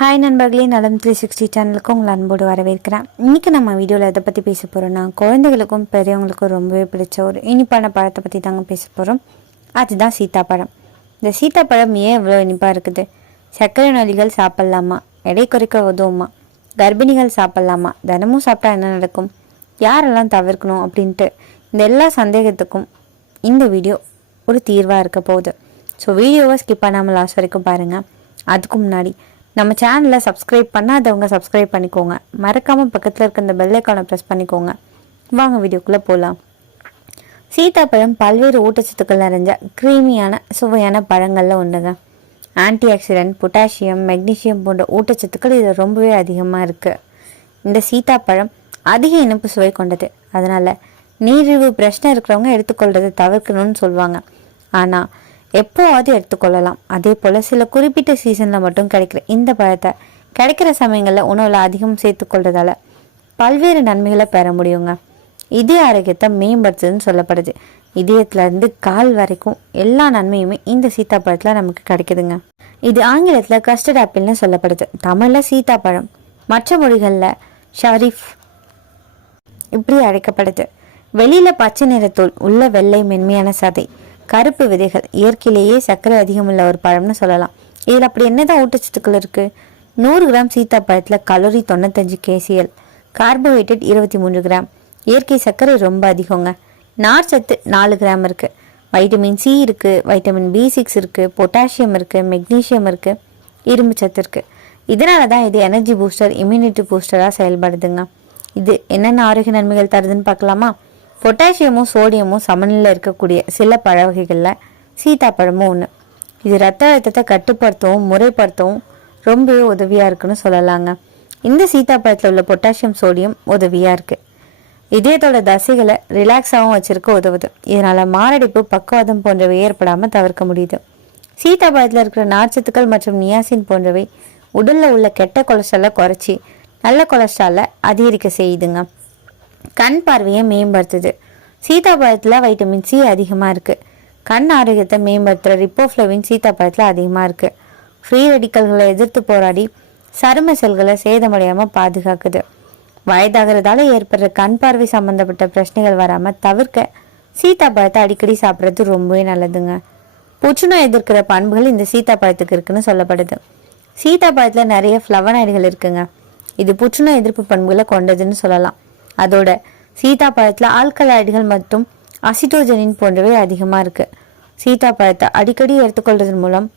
Hi நண்பர்களே, நலம் 360 சேனலுக்கு உங்களை அன்போடு வரவேற்கிறேன். இன்றைக்கி நம்ம வீடியோவில் எதை பற்றி பேச போகிறோன்னா, குழந்தைகளுக்கும் பெரியவங்களுக்கும் ரொம்பவே பிடிச்ச ஒரு இனிப்பான பழத்தை பற்றி தாங்க பேச போகிறோம். அதுதான் சீத்தாப்பழம். இந்த சீத்தாப்பழம் ஏன் இவ்வளோ இனிப்பாக இருக்குது? சர்க்கரை நோய்கள் சாப்பிட்லாமா? எடை குறைக்க உதவுமா? கர்ப்பிணிகள் சாப்பிட்லாமா? தினமும் சாப்பிட்டா என்ன நடக்கும்? யாரெல்லாம் தவிர்க்கணும் அப்படின்ட்டு இந்த எல்லா சந்தேகத்துக்கும் இந்த வீடியோ ஒரு தீர்வாக இருக்க போகுது. ஸோ வீடியோவை ஸ்கிப் பண்ணாமல் லாஸ்ட் வரைக்கும் பாருங்கள். அதுக்கு முன்னாடி நம்ம சேனலில் சப்ஸ்கிரைப் பண்ணாதவங்க சப்ஸ்கிரைப் பண்ணிக்கோங்க. மறக்காமல் பக்கத்தில் இருக்க இந்த பெல் ஐக்கானை ப்ரெஸ் பண்ணிக்கோங்க. வாங்க வீடியோக்குள்ளே போகலாம். சீத்தாப்பழம் பல்வேறு ஊட்டச்சத்துக்கள் நிறைஞ்ச க்ரீமியான சுவையான பழங்களில் ஒன்றுங்க. ஆன்டி ஆக்சிடென்ட், பொட்டாசியம், மெக்னீஷியம் போன்ற ஊட்டச்சத்துக்கள் இதில் ரொம்பவே அதிகமாக இருக்குது. இந்த சீத்தாப்பழம் அதிக இனிப்பு சுவை கொண்டது. அதனால் நீரிழிவு பிரச்சனை இருக்கிறவங்க எடுத்துக்கொள்றதை தவிர்க்கணும்னு சொல்லுவாங்க. ஆனால் எப்போவாவது எடுத்துக்கொள்ளலாம். அதே போல் சில குறிப்பிட்ட சீசனில் மட்டும் கிடைக்கிற இந்த பழத்தை கிடைக்கிற சமயங்களில் உணவில் அதிகம் சேர்த்துக்கொள்றதால பல்வேறு நன்மைகளை பெற முடியுங்க. இதய ஆரோக்கியத்தை மேம்படுத்துதுன்னு சொல்லப்படுது. இதயத்துலேருந்து கால் வரைக்கும் எல்லா நன்மையுமே இந்த சீத்தாப்பழத்தில் நமக்கு கிடைக்குதுங்க. இது ஆங்கிலத்தில் கஸ்டர்ட் ஆப்பிள்னு சொல்லப்படுது. தமிழில் சீத்தாப்பழம், மற்ற மொழிகளில் ஷரீஃப் இப்படி அழைக்கப்படுது. வெளியில் பச்சை நிறத்தோல், உள்ள வெள்ளை மென்மையான சதை, கருப்பு விதைகள், இயற்கையிலேயே சர்க்கரை அதிகமுள்ள ஒரு பழம்னு சொல்லலாம். இதில் அப்படி என்னதான் ஊட்டச்சத்துக்கள் இருக்குது? 100 கிராம் சீத்தாப்பழத்தில் கலோரி 95 kcal, கார்போஹைட்ரேட் 23 கிராம், இயற்கை சர்க்கரை ரொம்ப அதிகங்க. நார்ச்சத்து 4 கிராம் இருக்குது, வைட்டமின் சி இருக்குது, வைட்டமின் B6 இருக்குது, பொட்டாசியம் இருக்குது, மெக்னீஷியம் இருக்குது, இரும்பு சத்து இருக்குது. இதனால தான் இது எனர்ஜி பூஸ்டர், இம்யூனிட்டி பூஸ்டராக செயல்படுதுங்க. இது என்னென்ன ஆரோக்கிய நன்மைகள் தருதுன்னு பார்க்கலாமா? பொட்டாசியமும் சோடியமும் சமநிலையில் இருக்கக்கூடிய சில பழ வகைகளில் சீத்தாப்பழமும் ஒன்று. இது ரத்த அழுத்தத்தை கட்டுப்படுத்தவும் முறைப்படுத்தவும் ரொம்பவே உதவியாக இருக்குன்னு சொல்லலாங்க. இந்த சீத்தாப்பழத்தில் உள்ள பொட்டாசியம், சோடியம் உதவியாக இருக்குது. இதயத்தோட தசைகளை ரிலாக்ஸாகவும் வச்சுருக்க உதவுது. இதனால் மாரடைப்பு, பக்கவாதம் போன்றவை ஏற்படாமல் தவிர்க்க முடியுது. சீத்தாப்பழத்தில் இருக்கிற நார்ச்சத்துக்கள் மற்றும் நியாசின் போன்றவை உடலில் உள்ள கெட்ட கொலஸ்ட்ராலை குறைச்சி நல்ல கொலஸ்ட்ராலை அதிகரிக்க செய்யுதுங்க. கண் பார்வையை மேம்படுத்துது. சீத்தாப்பழத்தில் வைட்டமின் சி அதிகமாக இருக்குது. கண் ஆரோக்கியத்தை மேம்படுத்துகிற ரிப்போஃப்ளவின் சீத்தாப்பழத்தில் அதிகமாக இருக்குது. ஃப்ரீ ரெடிக்கல்களை எதிர்த்து போராடி சரும செல்களை சேதமடையாமல் பாதுகாக்குது. வயதாகிறதால ஏற்படுற கண் பார்வை சம்மந்தப்பட்ட பிரச்சனைகள் வராமல் தவிர்க்க சீத்தாப்பழத்தை அடிக்கடி சாப்பிட்றது ரொம்பவே நல்லதுங்க. புற்றுநோய் எதிர்க்கிற பண்புகள் இந்த சீத்தாப்பழத்துக்கு இருக்குன்னு சொல்லப்படுது. சீத்தாப்பழத்தில் நிறைய ஃப்ளவனாய்டுகள் இருக்குங்க. இது புற்றுநோய் எதிர்ப்பு பண்புகளை கொண்டதுன்னு சொல்லலாம். அதோட சீத்தாப்பழத்தில் ஆல்கலாய்டுகள் மற்றும் அசிட்டோஜனின் போன்றவை அதிகமாக இருக்குது. சீத்தாப்பழத்தை அடிக்கடி எடுத்துக்கொள்வதன் மூலம்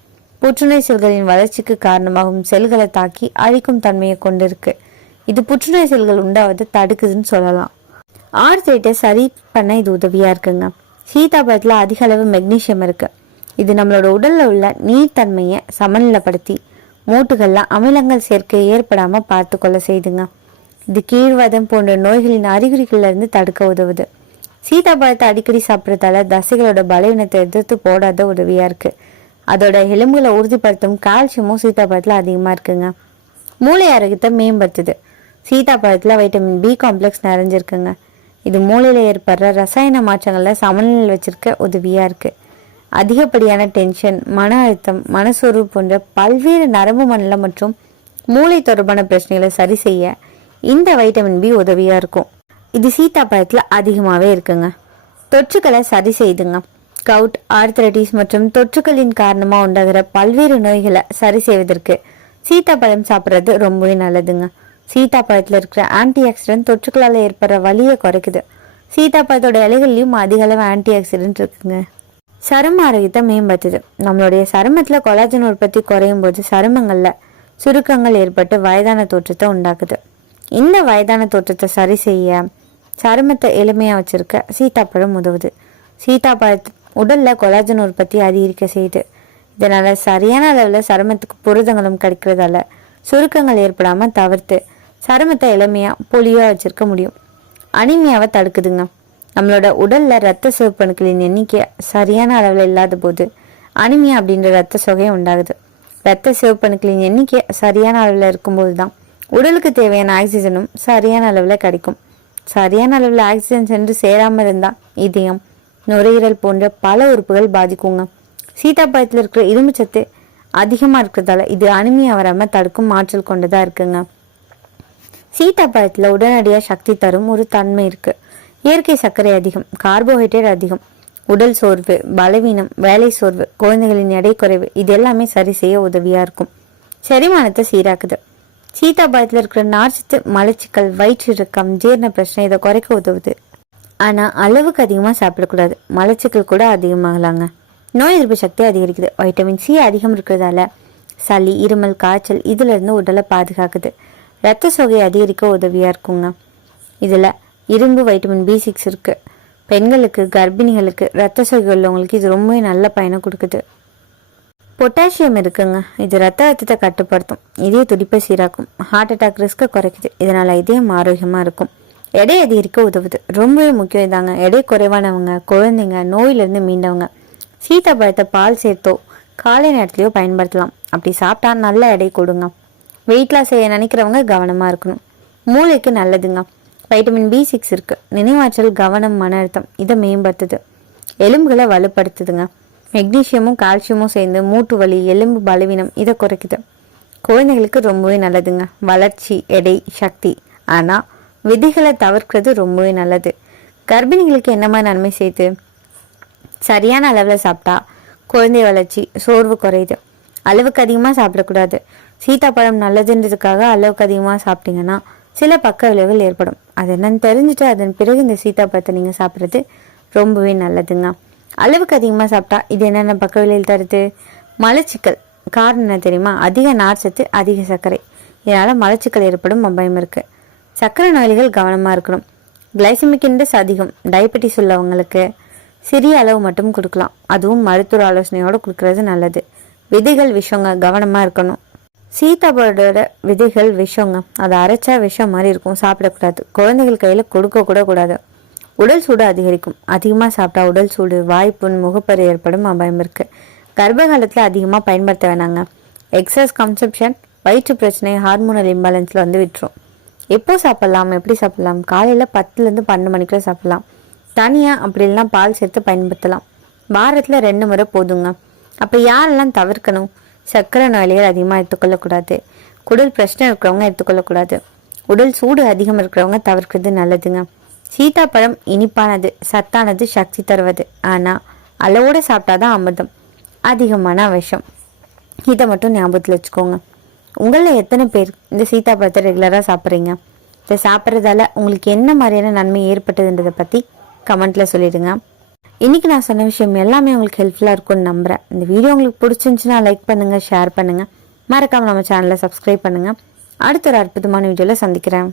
புற்றுநோய் செல்களின் வளர்ச்சிக்கு காரணமாகும் செல்களை தாக்கி அழிக்கும் தன்மையை கொண்டிருக்கு. இது புற்றுநோய் செல்கள் உண்டாவதை தடுக்குதுன்னு சொல்லலாம். ஆர்த்ரைட்டிஸ் சரி பண்ண இது உதவியாக இருக்குங்க. சீத்தாப்பழத்தில் அதிக அளவு மெக்னீஷியம் இருக்குது. இது நம்மளோட உடலில் உள்ள நீர்த்தன்மையை சமநிலைப்படுத்தி மூட்டுகளில் அமிலங்கள் சேர்க்கை ஏற்படாமல் பார்த்து கொள்ள செய்துங்க. இது கீழ்வாதம் போன்ற நோய்களின் அறிகுறிகளிலிருந்து தடுக்க உதவுது. சீத்தாப்பழத்தை அடிக்கடி சாப்பிட்றதால தசைகளோட பலவீனத்தை எதிர்த்து போடாத உதவியாக இருக்குது. அதோட எலும்புகளை உறுதிப்படுத்தும் கால்சியமும் சீத்தாப்பழத்தில் அதிகமாக இருக்குங்க. மூளை ஆரோக்கியத்தை மேம்படுத்துது. சீத்தாப்பழத்தில் வைட்டமின் பி காம்ப்ளெக்ஸ் நிறைஞ்சிருக்குங்க. இது மூளையில் ஏற்படுற ரசாயன மாற்றங்களில் சமநிலையில் வச்சிருக்க உதவியாக இருக்குது. அதிகப்படியான டென்ஷன், மன அழுத்தம், மனசோர்வு போன்ற பல்வேறு நரம்பு மண்டலம் மற்றும் மூளை தொடர்பான பிரச்சனைகளை சரி செய்ய இந்த வைட்டமின் பி உதவியாக இருக்கும். இது சீத்தாப்பழத்தில் அதிகமாகவே இருக்குங்க. தொற்றுக்களை சரி செய்துங்க. கவுட், ஆர்த்ரைட்டிஸ் மற்றும் தொற்றுக்களின் காரணமாக உண்டாகிற பல்வேறு நோய்களை சரி செய்வதற்கு சீத்தாப்பழம் சாப்பிட்றது ரொம்பவே நல்லதுங்க. சீத்தாப்பழத்தில் இருக்கிற ஆன்டி ஆக்சிடென்ட் தொற்றுக்களால் ஏற்படுற வலியை குறைக்குது. சீத்தாப்பழத்தோட இலைகள்லையும் அதிக அளவு ஆன்டி ஆக்சிடென்ட் இருக்குங்க. சரும ஆரோக்கியத்தை மேம்படுத்துது. நம்மளுடைய சருமத்தில் கொலாஜன் உற்பத்தி குறையும் போது சருமங்களில் சுருக்கங்கள் ஏற்பட்டு வயதான தோற்றத்தை உண்டாக்குது. இந்த வயதான தோற்றத்தை சரி செய்ய சருமத்தை எளிமையாக வச்சிருக்க சீத்தாப்பழம் உதவுது. சீத்தாப்பழ உடலில் கொலாஜன் உற்பத்தி அதிகரிக்க செய்யுது. இதனால் சரியான அளவில் சருமத்துக்கு புரதங்களும் கிடைக்கிறதால சுருக்கங்கள் ஏற்படாமல் தவிர்த்து சருமத்தை எளிமையாக பொலியாக வச்சிருக்க முடியும். அனிமியாவை தடுக்குதுங்க. நம்மளோட உடலில் இரத்த சிவப்பணுக்களின் எண்ணிக்கை சரியான அளவில் இல்லாத போது அனிமியா அப்படின்ற இரத்த சோகை உண்டாகுது. இரத்த சிவப்பணுக்களின் எண்ணிக்கை சரியான அளவில் இருக்கும்போது தான் உடலுக்கு தேவையான ஆக்சிஜனும் சரியான அளவில் கிடைக்கும். சரியான அளவில் ஆக்சிஜன் சென்று சேராமல் இருந்தால் இதயம், நுரையீரல் போன்ற பல உறுப்புகள் பாதிக்குங்க. சீத்தாப்பழத்தில் இருக்கிற இரும்பு சத்து அதிகமாக இருக்கிறதால இது அனிமியா வராமல் தடுக்கும் ஆற்றல் கொண்டதாக இருக்குங்க. சீத்தாப்பழத்தில் உடனடியாக சக்தி தரும் ஒரு தன்மை இருக்குது. இயற்கை சர்க்கரை அதிகம், கார்போஹைட்ரேட் அதிகம். உடல் சோர்வு, பலவீனம், வேலை சோர்வு, குழந்தைகளின் எடை குறைவு இது எல்லாமே சரி செய்ய உதவியாக இருக்கும். செரிமானத்தை சீராக்குது. சீத்தாப்பழத்தில் இருக்கிற நார்ச்சத்து மலச்சிக்கல், வயிற்றிறக்கம், ஜீரண பிரச்சனை இதை குறைக்க உதவுது. ஆனால் அளவுக்கு அதிகமாக சாப்பிடக்கூடாது. மலச்சிக்கல் கூட அதிகமாகலாங்க. நோய் எதிர்ப்பு சக்தி அதிகரிக்குது. வைட்டமின் சி அதிகம் இருக்கிறதால சளி, இருமல், காய்ச்சல் இதிலிருந்து உடலை பாதுகாக்குது. இரத்த சோகையை அதிகரிக்க உதவியாக இருக்குங்க. இதில் இரும்பு, வைட்டமின் B6 இருக்குது. பெண்களுக்கு, கர்ப்பிணிகளுக்கு, இரத்த சோகை உள்ளவங்களுக்கு இது ரொம்பவே நல்ல பயனை கொடுக்குது. பொட்டாசியம் இருக்குங்க. இது ரத்த அழுத்தத்தை கட்டுப்படுத்தும், இதய துடிப்பை சீராக்கும், ஹார்ட் அட்டாக் ரிஸ்க்கை குறைக்குது. இதனால் இதயம் ஆரோக்கியமாக இருக்கும். எடை அதிகரிக்க உதவுது. ரொம்பவே முக்கியம் இதாங்க. எடை குறைவானவங்க, குழந்தைங்க, நோயிலிருந்து மீண்டவங்க சீத்தாப்பழத்தை பால் சேர்த்தோ காலை நேரத்துலையோ பயன்படுத்தலாம். அப்படி சாப்பிட்டா நல்ல எடை கொடுங்க. வெயிட் லாஸ் செய்ய நினைக்கிறவங்க கவனமாக இருக்கணும். மூளைக்கு நல்லதுங்க. வைட்டமின் B6 இருக்குது. நினைவாற்றல், கவனம், மன அழுத்தம் இதை மேம்படுத்துது. எலும்புகளை வலுப்படுத்துதுங்க. மெக்னீஷியமும் கால்சியமும் சேர்ந்து மூட்டு வலி, எலும்பு பலவீனம் இதை குறைக்குது. குழந்தைகளுக்கு ரொம்பவே நல்லதுங்க. வளர்ச்சி, எடை, சக்தி. ஆனால் விதிகளை தவிர்க்கிறது ரொம்பவே நல்லது. கர்ப்பிணிகளுக்கு என்ன மாதிரி நன்மை செய்யுது? சரியான அளவில் சாப்பிட்டா குழந்தை வளர்ச்சி, சோர்வு குறையுது. அளவுக்கு அதிகமாக சாப்பிடக்கூடாது. சீத்தாப்பழம் நல்லதுன்றதுக்காக அளவுக்கு அதிகமாக சாப்பிட்டீங்கன்னா சில பக்க விளைவுகள் ஏற்படும். அது என்னன்னு தெரிஞ்சுட்டு அதன் பிறகு இந்த சீத்தாப்பழத்தை நீங்கள் சாப்பிட்றது ரொம்பவே நல்லதுங்க. அளவுக்கு அதிகமாக சாப்பிட்டா இது என்னென்ன பக்க விளைவுகள் தருது? மலச்சிக்கல். காரணம் என்ன தெரியுமா? அதிக நார்ச்சத்து, அதிக சர்க்கரை. இதனால் மலச்சிக்கல் ஏற்படும் அபாயம் இருக்குது. சர்க்கரை நோய்கள் கவனமாக இருக்கணும். கிளைசமிக் இண்டெக்ஸ் அதிகம், டயபெட்டிஸ் உள்ளவங்களுக்கு சிறிய அளவு மட்டும் கொடுக்கலாம். அதுவும் மருத்துவ ஆலோசனையோடு கொடுக்கறது நல்லது. விதைகள் விஷங்க, கவனமாக இருக்கணும். சீத்தாப்பழத்தோட விதைகள் விஷங்க. அதை அரைச்சா விஷம் மாதிரி இருக்கும், சாப்பிடக்கூடாது. குழந்தைகள் கையில் கொடுக்க கூட கூடாது. உடல் சூடு அதிகரிக்கும். அதிகமாக சாப்பிட்டா உடல் சூடு, வாய்ப்புண், முகப்பரு ஏற்படும் அபாயம் இருக்குது. கர்ப்ப காலத்தில் அதிகமாக பயன்படுத்த வேணாங்க. எக்ஸஸ் கன்சப்ஷன் வயிற்று பிரச்சனை, ஹார்மோனல் இம்பேலன்ஸில் வந்து விட்டுரும். எப்போ சாப்பிட்லாம், எப்படி சாப்பிட்லாம்? காலையில் 10லேருந்து 12 மணிக்குள்ள சாப்பிட்லாம். தனியாக அப்படி இல்லைனா பால் சேர்த்து பயன்படுத்தலாம். வாரத்தில் 2 முறை போதுங்க. அப்போ யாரெல்லாம் தவிர்க்கணும்? சர்க்கரை நோயாளிகள் அதிகமாக எடுத்துக்கொள்ளக்கூடாது. குடல் பிரச்சனை இருக்கிறவங்க எடுத்துக்கொள்ளக்கூடாது. உடல் சூடு அதிகம் இருக்கிறவங்க தவிர்க்கிறது நல்லதுங்க. சீத்தாப்பழம் இனிப்பானது, சத்தானது, சக்தி தருவது. ஆனால் அளவோடு சாப்பிட்டாதான் அமிர்தம், அதிகமான விஷம். இதை மட்டும் ஞாபகத்தில் வச்சுக்கோங்க. உங்களில் எத்தனை பேர் இந்த சீத்தாப்பழத்தை ரெகுலராக சாப்பிட்றீங்க? இதை சாப்பிட்றதால உங்களுக்கு என்ன மாதிரியான நன்மை ஏற்பட்டதுன்றதை பற்றி கமெண்ட்டில் சொல்லிடுங்க. இன்றைக்கி நான் சொன்ன விஷயம் எல்லாமே உங்களுக்கு ஹெல்ப்ஃபுல்லாக இருக்கும்னு நம்புகிறேன். இந்த வீடியோ உங்களுக்கு பிடிச்சிருந்துச்சுன்னா லைக் பண்ணுங்கள், ஷேர் பண்ணுங்கள். மறக்காமல் நம்ம சேனலை சப்ஸ்கிரைப் பண்ணுங்கள். அடுத்த ஒரு அற்புதமான வீடியோவில் சந்திக்கிறேன்.